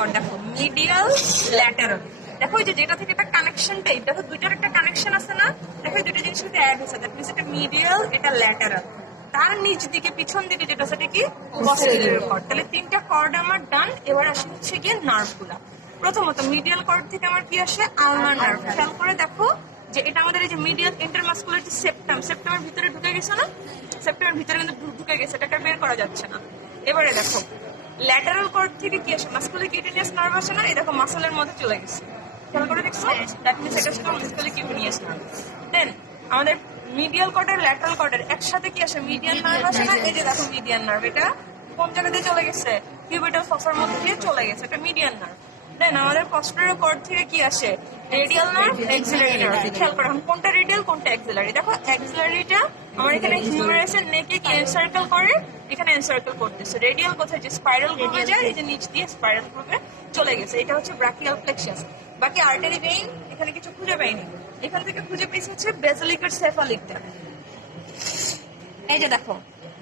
Cord দেখো medial lateral দেখো যে যেটা থেকে একটা কানেকশন টাইপ দেখো দুইটার একটা কানেকশন আছে না? দেখো দুটো জিনিস সাথে অ্যাড হয়েছে। দ্যাট মিনস এটা মিডিয়াল এটা ল্যাটারাল তার নিচ দিকে পিছন দিকে যেটা সেটা কি? পসিটিভ কর্ড তাহলে তিনটা কর্ড আমার ডান এবার আসে হচ্ছে গিয়ে নার্ভগুলা। প্রথমত মিডিয়াল কর্ড থেকে আমার কি আসে? আলমার নার্ভ খেয়াল করে দেখো যে এটা আমাদের এই যে মিডিয়াল ইন্টারমাসকুলার যে সেপ্টাম সেপ্টামের ভিতরে ঢুকে গেছে না? সেপ্টামের ভিতরে কিন্তু ঢুকে গেছে এটাকে বের করা যাচ্ছে না। এবারে দেখো ল্যাটারাল কর্ড থেকে কি আসে? মাসকুলার কিউটিনিয়াস নার্ভ আসে না? এই দেখো মাসলের মধ্যে চলে গেছে। খেয়াল করে দেখছ? দ্যাট মিনস এটা হচ্ছে মাসকুলার কিউটিনিয়াস নার্ভ দেন আমাদের মিডিয়াল কর্ডের ল্যাটারাল কর্ডের একসাথে কি আসে? মিডিয়ান নার্ভ আসে না? এই যে দেখো মিডিয়ান নার্ভ এটা কোন জায়গা দিয়ে চলে গেছে? কিউবিটাল ফসার মধ্যে দিয়ে চলে গেছে। এটা মিডিয়ান নার্ভ দেন আমাদের পস্টেরিয়র কর্ড থেকে কি আসে? রেডিয়াল নার্ভ এক্সিলারি নার্ভ খেয়াল করো কোনটা রেডিয়াল কোনটা এক্সিলারি দেখো এক্সিলারিটা আমার এখানে হিউমারাসের নেকে কি এনসার্কেল করে? এখানে এনসার্কেল করতেছে। রেডিয়াল কোথায়? যে স্পাইরাল গ্রুপে যায় এই যে নিচ দিয়ে স্পাইরাল গ্রুপে চলে গেছে। এটা হচ্ছে ব্রাকিয়াল প্লেক্সাস বাকি আর্টারি ভেইন এখানে কিছু খুঁজে পাইনি। এখান থেকে খুঁজে পেয়েছি হচ্ছে বেসিলিকার সেফালিকটা এই যে দেখো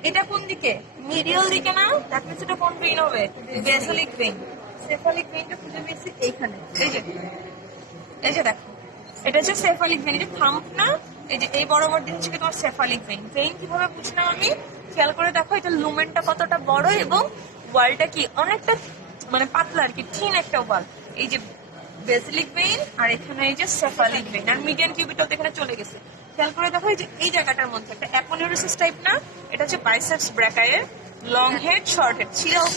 এটা কোন দিকে? মিডিয়াল দিকে না? দ্যাট মিন্স এটা কোন ভেইন হবে? বেসিলিক ভেইন সেফালিক ভেইনটা খুঁজে পেয়েছি এইখানে। এই যে এই যে দেখো। এটা হচ্ছে সেফালিক ভেইন এই যে থাম্প না এই যে এই বরাবর দিয়ে হচ্ছে তোমার সেফালিক ভেইন ভেইন কীভাবে বুঝলাম আমি? খেয়াল করে দেখো এটা লুমেনটা কতটা বড় এবং ওয়ালটা কি অনেকটা মানে পাতলা আর কি থিন একটা ওয়াল। এই যে বেসিলিক ভেইন আর এখানে এই যে সেফালিক ভেইন আর মিডিয়ান কিউবিটাল এখানে চলে গেছে। খেয়াল করে দেখো এই যে এই জায়গাটার মধ্যে একটা অ্যাপোনিউরিসিস টাইপ না? এটা হচ্ছে বাইসেপস ব্র্যাকায়ের লং হেড শর্ট হেড ছিঁড়াও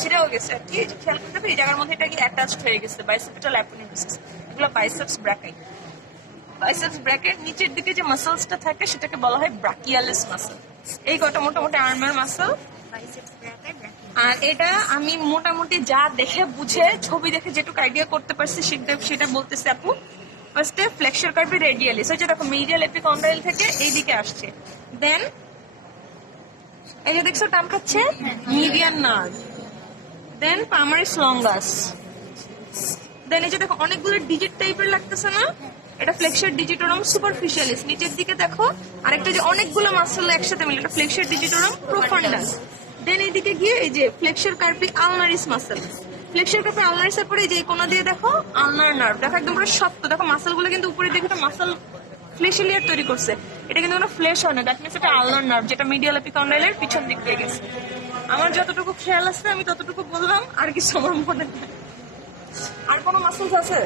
ছিঁড়াও গেছে আর কি। খেয়াল করতে দেখো এই জায়গার মধ্যে এটা কি অ্যাটাচড হয়ে গেছে বাইসেপটাল অ্যাপোনিউরিসিস এগুলো বাইসেপস ব্র্যাকাই বাইসেপস ব্র্যাকেট নিচের দিকে যে মাসলসটা থাকে সেটাকে বলা হয় ব্রাকিয়ালিস মাসল এই কটা মোটামুটি আর্মের মাসল আর এটা আমি মোটামুটি যা দেখে বুঝে ছবি দেখে যেটুকু আইডিয়া করতে পারছি সেটা সেটা বলতেছে আপু। ফার্স্টে ফ্লেক্সর কার্বি রেডিয়ালিস ওই যে দেখো মিডিয়াল এপিকন্ডাইল থেকে এই দিকে আসছে। দেন এই যে দেখছ টান পাচ্ছে median nerve then palmaris longus then এই যে দেখো, অনেকগুলো ডিজিট টাইপের লাগতেছে না? এটা ফ্লেক্সার ডিজিটোরাম সুপারফিশিয়ালিস নিচের দিকে দেখো, আরেকটা যে অনেকগুলো মাসল একসাথে মিলে, এটা ফ্লেক্সার ডিজিটোরাম প্রোফান্ডাস দেন এইদিকে গিয়ে এই যে flexor carpi ulnaris muscle flexor carpi আলনারিসের পরে এই যে কোনা দিয়ে দেখো আলনার নার্ভ দেখো একদম পুরো শক্ত। দেখো মাসলগুলো কিন্তু উপরে দেখে মাসল ফ্লেশি লেয়ার তৈরি করছে। এটা কিন্তু কোনো ফ্লেশ হয় না। দ্যাট মিনস এটা আলনার নার্ভ যেটা মিডিয়াল এপিকন্ডাইলের পিছন দিক দিয়ে গেছে। আমার যতটুকু খেয়াল আছে, আমি ততটুকু বললাম, আর কিছু আমার মনে আর কোনো মাসেজ আছে?